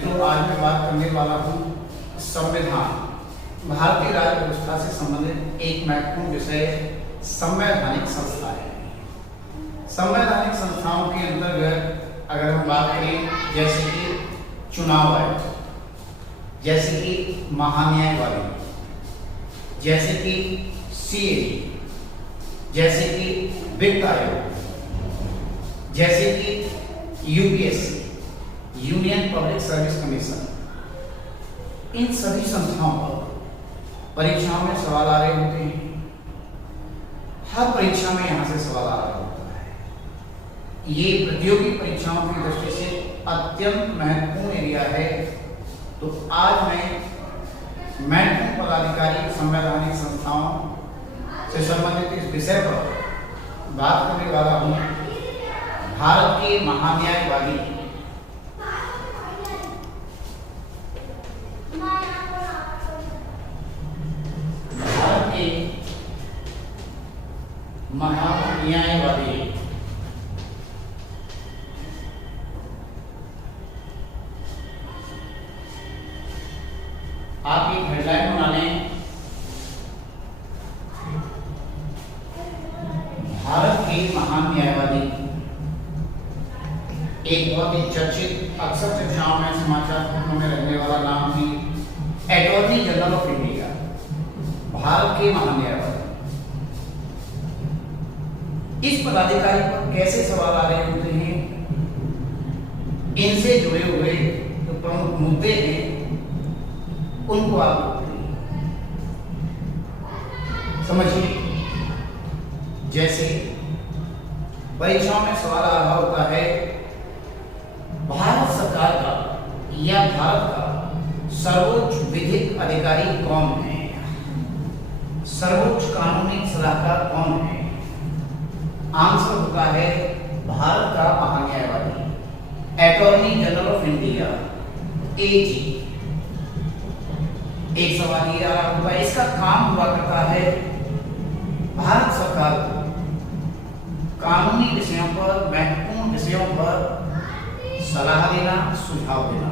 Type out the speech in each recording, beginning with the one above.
मित्रों, आज मैं बात करने वाला हूँ संविधान। भारतीय राज्य व्यवस्था से संबंधित एक महत्वपूर्ण विषय संवैधानिक संस्था है। संवैधानिक संस्थाओं के अंतर्गत अगर हम बात करें, जैसे कि चुनाव आयोग, जैसे कि महान्यायवादी, जैसे कि सीएजी, जैसे कि वित्त आयोग, जैसे कि UPSC, union public service commission, इन सभी संस्थाओं पर परीक्षाओं में सवाल आ रहे होते हैं। हर परीक्षा में यहाँ से सवाल आ रहा होता है। ये प्रतियोगी परीक्षाओं की दृष्टि से अत्यंत महत्वपूर्ण एरिया है। तो आज मैं महत्वपूर्ण पदाधिकारी संवैधानिक संस्थाओं से संबंधित इस विषय पर बात करने वाला हूँ। भारत के महान्यायवादी महान्यायवादी आप एक हेडलाइन बना लें। भारत के महान न्यायवादी, एक बहुत ही चर्चित, अक्सर चर्चाओं में, समाचार पत्रों में रहने वाला नाम भी attorney general of India, Bharat के महान न्यायवादी। इस पदाधिकारी पर कैसे सवाल आ रहे होते हैं, इनसे जुड़े हुए जो प्रमुख मुद्दे हैं उनको आप समझिए। जैसे परीक्षाओं में सवाल आ रहा होता है, भारत सरकार का या भारत का सर्वोच्च विधिक अधिकारी कौन है, सर्वोच्च कानूनी सलाहकार कौन है? आंसर होता है भारत का महान्यायवादी, अटॉर्नी जनरल ऑफ इंडिया, एजी। एक सवाल ये आ रहा होता है, इसका काम हुआ करता है भारत सरकार को कानूनी विषयों पर, महत्वपूर्ण विषयों पर सलाह देना, सुझाव देना।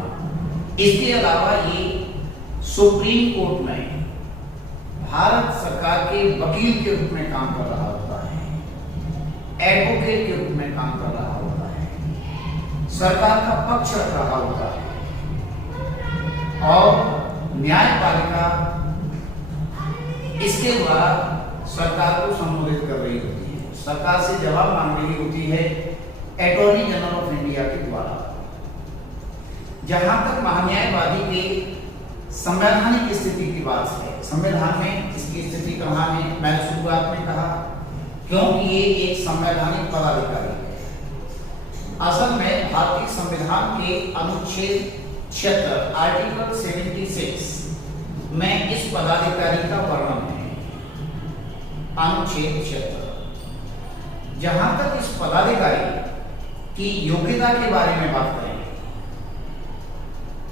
इसके अलावा ये सुप्रीम कोर्ट में भारत सरकार के वकील के रूप में काम कर रहा होता है, एडवोकेट के रूप में काम कर रहा होता है, सरकार का पक्ष रख रहा होता है और न्यायपालिका इसके द्वारा सरकार को संबोधित कर रही होती है, सरकार से जवाब मांग रही होती है अटॉर्नी जनरल ऑफ इंडिया के द्वारा। जहां तक महान्यायवादी के संवैधानिक स्थिति की बात है, संविधान में इसकी स्थिति कहाँ है, मैंने शुरुआत में कहा क्योंकि ये एक संवैधानिक पदाधिकारी है। असल में भारतीय संविधान के अनुच्छेद 76 आर्टिकल 76 में इस पदाधिकारी का वर्णन है। अनुच्छेद 76। जहां तक इस पदाधिकारी की योग्यता के बारे में बात करें,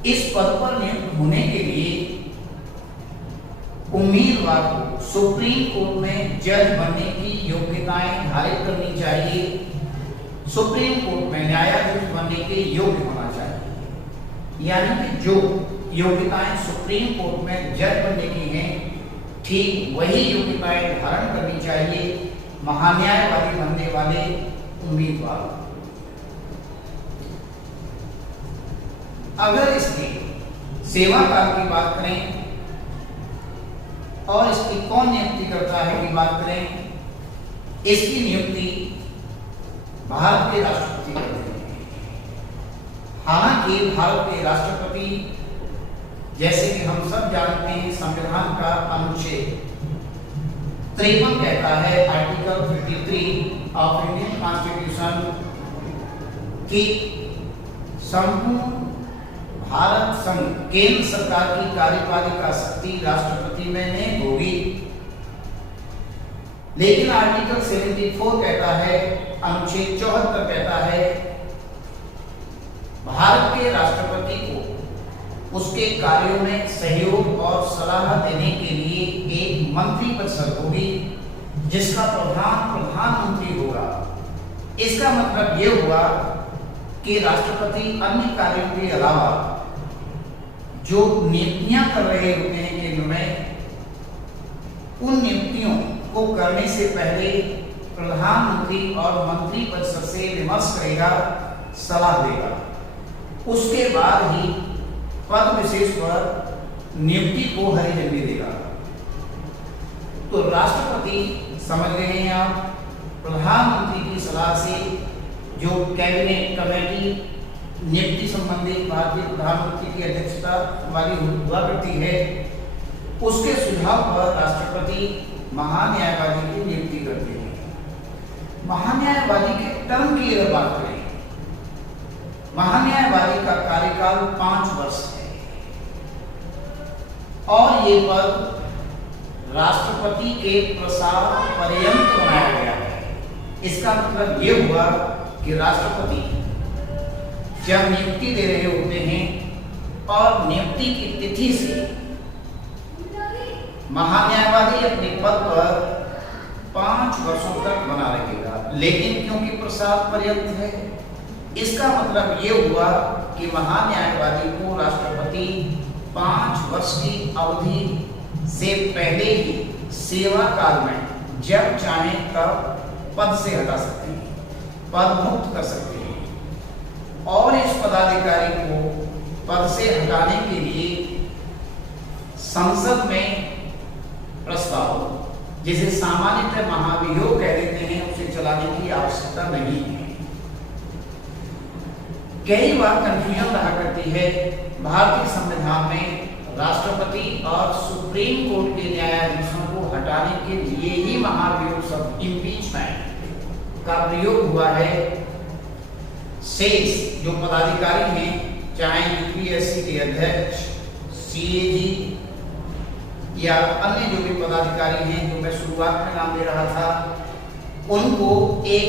इस पद पर नियुक्त होने के लिए उम्मीदवार को सुप्रीम कोर्ट में जज बनने की योग्यताएं धारित करनी चाहिए, सुप्रीम कोर्ट में न्यायाधीश बनने के योग्य होना चाहिए। यानी कि जो योग्यताएं सुप्रीम कोर्ट में जज बनने की हैं, ठीक वही योग्यताएं धारण करनी चाहिए महान्यायवादी बनने वाले उम्मीदवार। अगर इसके सेवा काल की बात करें और इसकी कौन नियुक्ति करता है की बात करें, इसकी नियुक्ति भारत के राष्ट्रपति करते हैं। हालांकि भारत के राष्ट्रपति, जैसे कि हम सब जानते हैं, संविधान का अनुच्छेद 53 कहता है, आर्टिकल 53 ऑफ इंडियन कॉन्स्टिट्यूशन, कि संपूर्ण भारत संघ केंद्र सरकार की कार्यपालिका शक्ति राष्ट्रपति में नहीं होगी। लेकिन आर्टिकल 74 कहता है, अनुच्छेद 74 कहता है, भारत के राष्ट्रपति को उसके कार्यों में सहयोग और सलाह देने के लिए एक मंत्रिपरिषद होगी, जिसका प्रधान प्रधानमंत्री होगा। इसका मतलब यह हुआ कि राष्ट्रपति अन्य कार्यों के अलावा जो नियुक्तियां कर रहे होते हैं केंद्र में, उन नियुक्तियों को करने से पहले प्रधानमंत्री और मंत्री परिषद से विमर्श करेगा, सलाह देगा। उसके बाद ही पद विशेष पर नियुक्ति को हरी झंडी देगा। तो राष्ट्रपति समझ गए हैं आप, प्रधानमंत्री की सलाह से जो कैबिनेट कमेटी नियुक्ति संबंधी भारतीय प्रधानमंत्री की अध्यक्षता वाली हुआ करती है, उसके सुझाव पर राष्ट्रपति महान्यायवादी की नियुक्ति करते हैं। महान्यायवादी के टर्म की अगर बात करें, महान्यायवादी का कार्यकाल 5 वर्ष है और ये पद राष्ट्रपति के प्रसाद पर्यंत बनाया गया है। इसका मतलब ये हुआ कि राष्ट्रपति जब नियुक्ति दे रहे होते हैं और नियुक्ति की तिथि से महान्यायवादी अपने पद पर 5 वर्षों तक बना रहेगा। लेकिन क्योंकि प्रसाद पर्यंत है, इसका मतलब ये हुआ कि महान्यायवादी को राष्ट्रपति 5 वर्ष की अवधि से पहले ही सेवा काल में जब चाहे तब पद से हटा सकते हैं, पद मुक्त कर सकते हैं। और इस पदाधिकारी को पद से हटाने के लिए संसद में प्रस्ताव, जिसे सामान्यतः महाभियोग कह देते हैं, उसे चलाने की आवश्यकता नहीं है। कई बार कंफ्यूजन रहा करती है, भारतीय संविधान में राष्ट्रपति और सुप्रीम कोर्ट के न्यायाधीशों को हटाने के लिए ही महाभियोग शब्द इम्पीचमेंट का प्रयोग हुआ है। शेष जो पदाधिकारी हैं, चाहे यूपीएससी के अध्यक्ष, सीएजी या अन्य जो भी पदाधिकारी हैं, जो मैं शुरुआत में नाम ले रहा था, उनको एक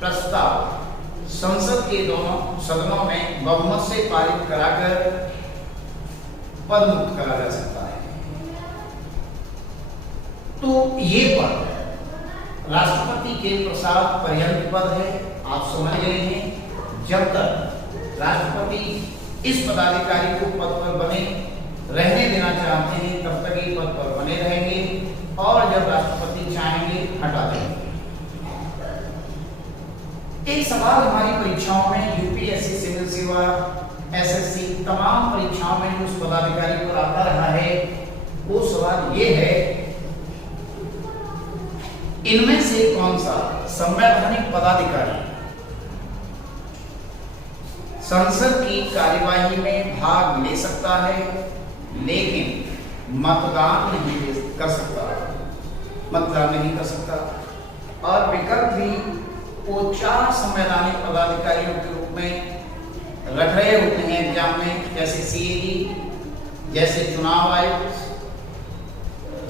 प्रस्ताव संसद के दोनों सदनों में बहुमत से पारित कराकर पद मुक्त करा जा सकता है। तो ये पद राष्ट्रपति के प्रसाद पर्यंत पद है। आप समझ गए हैं, जब तक राष्ट्रपति इस पदाधिकारी को पद पर बने रहने देना चाहते हैं, तब तक ये पद पर बने रहेंगे और जब राष्ट्रपति चाहेंगे हटा देंगे। एक सवाल हमारी परीक्षाओं में, यूपीएससी, सिविल सेवा, एसएससी, तमाम परीक्षाओं में उस पदाधिकारी पर आता रहा है, वो सवाल ये है, इनमें से कौन सा संवैधानिक पदाधिकारी संसद की कार्यवाही में भाग ले सकता है लेकिन मतदान नहीं कर सकता, मतदान नहीं कर सकता। और विकल्प भी वो 4 संवैधानिक पदाधिकारियों के रूप में रख रहे होते हैं एग्जाम में, जैसे सीएजी, जैसे चुनाव आयुक्त,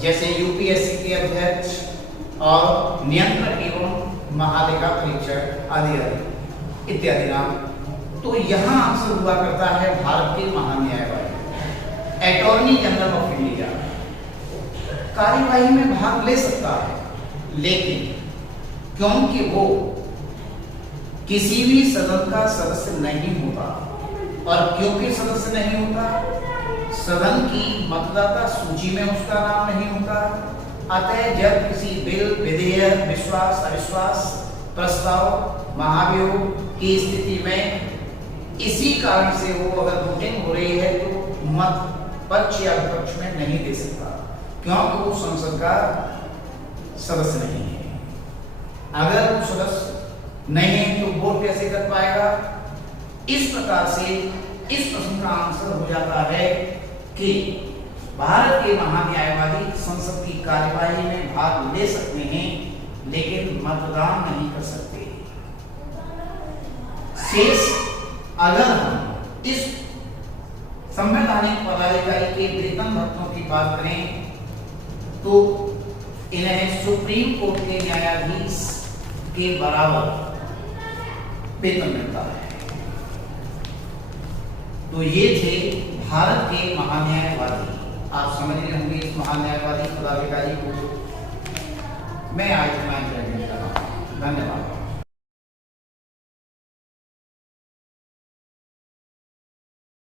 जैसे यूपीएससी के अध्यक्ष और नियंत्रक एवं महालेखा परीक्षक आदि आदि इत्यादि नाम। तो यहाँ आंसर हुआ करता है भारत के महान्यायवादी, अटॉर्नी जनरल ऑफ इंडिया। कार्यवाही में भाग ले सकता है, लेकिन क्योंकि वो किसी भी सदन का सदस्य नहीं होता, और क्योंकि सदस्य नहीं होता, सदन की मतदाता सूची में उसका नाम नहीं होता, अतः जब किसी बिल, विधेयक, विश्वास अविश्वास प्रस्ताव, महाभियोग की स्थिति में इसी कारण से वो अगर वोटिंग हो रही है तो मत पक्ष या विपक्ष में नहीं दे सकता, क्योंकि वो संसद का सदस्य नहीं है। अगर वो सदस्य नहीं है तो वोट कैसे कर पाएगा? इस प्रकार से इस प्रश्न का आंसर हो जाता है कि भारत के महान्यायवादी संसद की कार्यवाही में भाग ले सकते हैं लेकिन मतदान नहीं कर सकते। शेष अगर हम इस संवैधानिक पदाधिकारी के वेतन भत्तों की बात करें तो इन्हें सुप्रीम कोर्ट के न्यायाधीश के बराबर वेतन मिलता है। तो ये थे भारत के महान्यायवादी। आप समझ रहे होंगे इस महान्यायवादी पदाधिकारी को मैं आज इतना इंटरव्यू कर रहा हूँ। धन्यवाद।